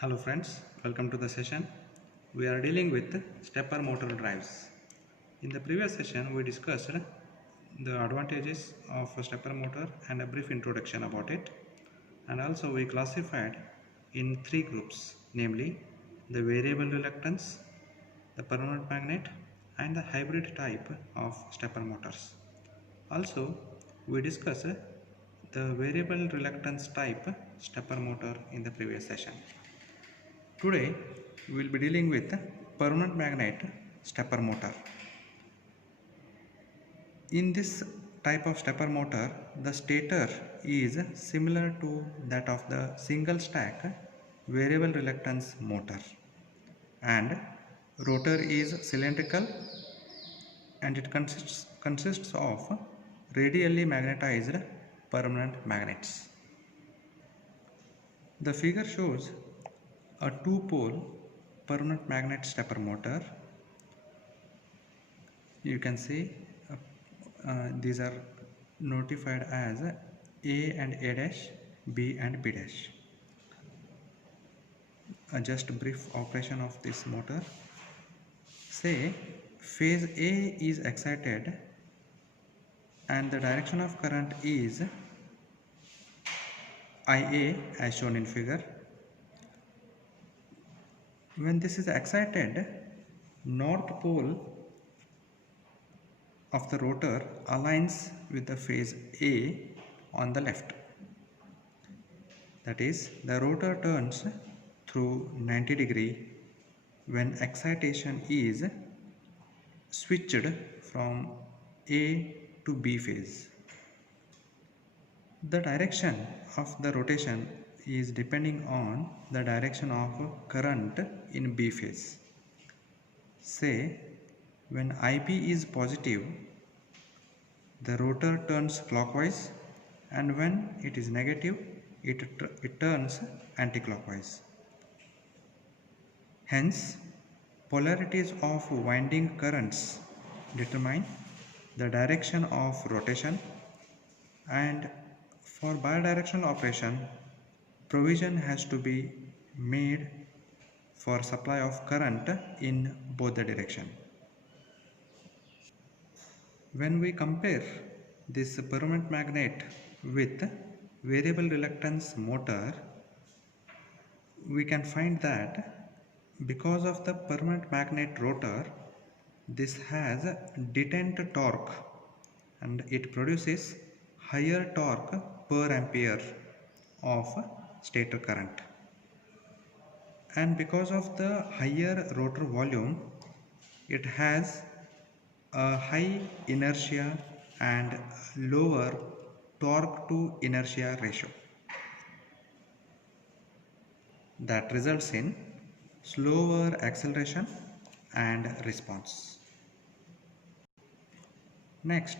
Hello friends, welcome to the session. We are dealing with stepper motor drives. In the previous session we discussed the advantages of a stepper motor and a brief introduction about it, and also we classified in three groups, namely the variable reluctance, the permanent magnet and the hybrid type of stepper motors. Also we discussed the variable reluctance type stepper motor in the previous session. Today we will be dealing with permanent magnet stepper motor. In this type of stepper motor, the stator is similar to that of the single stack variable reluctance motor, and rotor is cylindrical and it consists of radially magnetized permanent magnets. The figure shows a two-pole permanent magnet stepper motor. You can see these are notified as A and A dash, B and B dash. Just brief operation of this motor. Say phase A is excited and the direction of current is IA as shown in figure. When this is excited, north pole of the rotor aligns with the phase A on the left. That is, the rotor turns through 90 degree when excitation is switched from A to B phase. The direction of the rotation is depending on the direction of current in B phase. Say, when IB is positive, the rotor turns clockwise, and when it is negative, it turns anti-clockwise. Hence, polarities of winding currents determine the direction of rotation, and for bidirectional operation, provision has to be made for supply of current in both the direction. When we compare this permanent magnet with variable reluctance motor, we can find that because of the permanent magnet rotor, this has detent torque and it produces higher torque per ampere of stator current. And because of the higher rotor volume, it has a high inertia and lower torque to inertia ratio that results in slower acceleration and response. Next,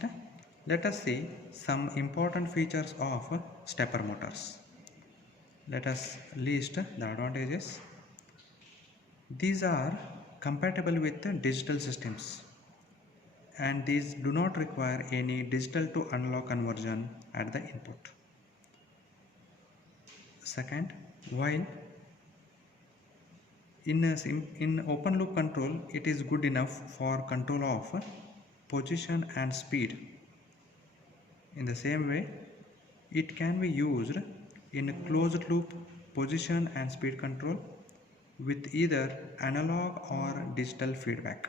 let us see some important features of stepper motors. Let us list the advantages. These are compatible with digital systems, and these do not require any digital to analog conversion at the input. Second, while in open loop control, it is good enough for control of position and speed. In the same way, it can be used in closed loop position and speed control with either analog or digital feedback.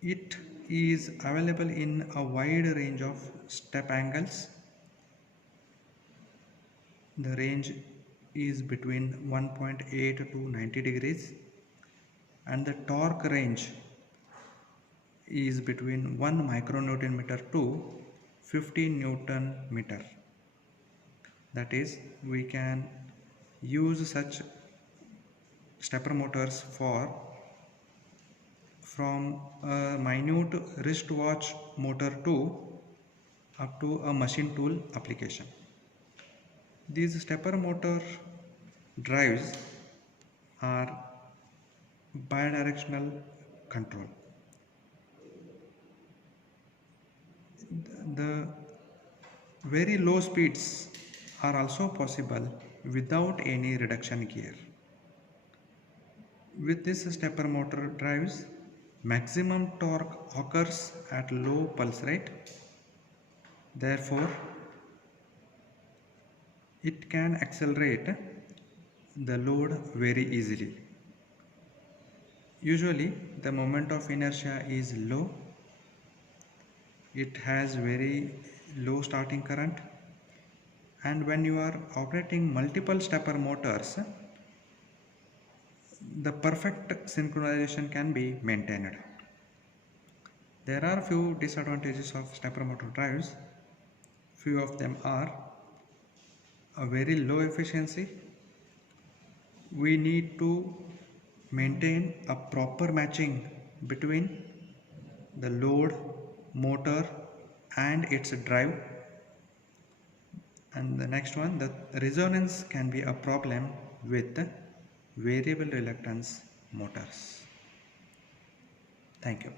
It is available in a wide range of step angles. The range is between 1.8 to 90 degrees, and the torque range is between 1 micronewton meter to 50 newton meter. That is, we can use such stepper motors from a minute wristwatch motor to up to a machine tool application. These stepper motor drives are bidirectional control. The very low speeds are also possible without any reduction gear. With this stepper motor drives, maximum torque occurs at low pulse rate. Therefore, it can accelerate the load very easily. Usually, the moment of inertia is low. It has very low starting current, and when you are operating multiple stepper motors, the perfect synchronization can be maintained. There are few disadvantages of stepper motor drives. Few of them are a very low efficiency. We need to maintain a proper matching between the load, motor and its drive. And the next one, the resonance can be a problem with variable reluctance motors. Thank you.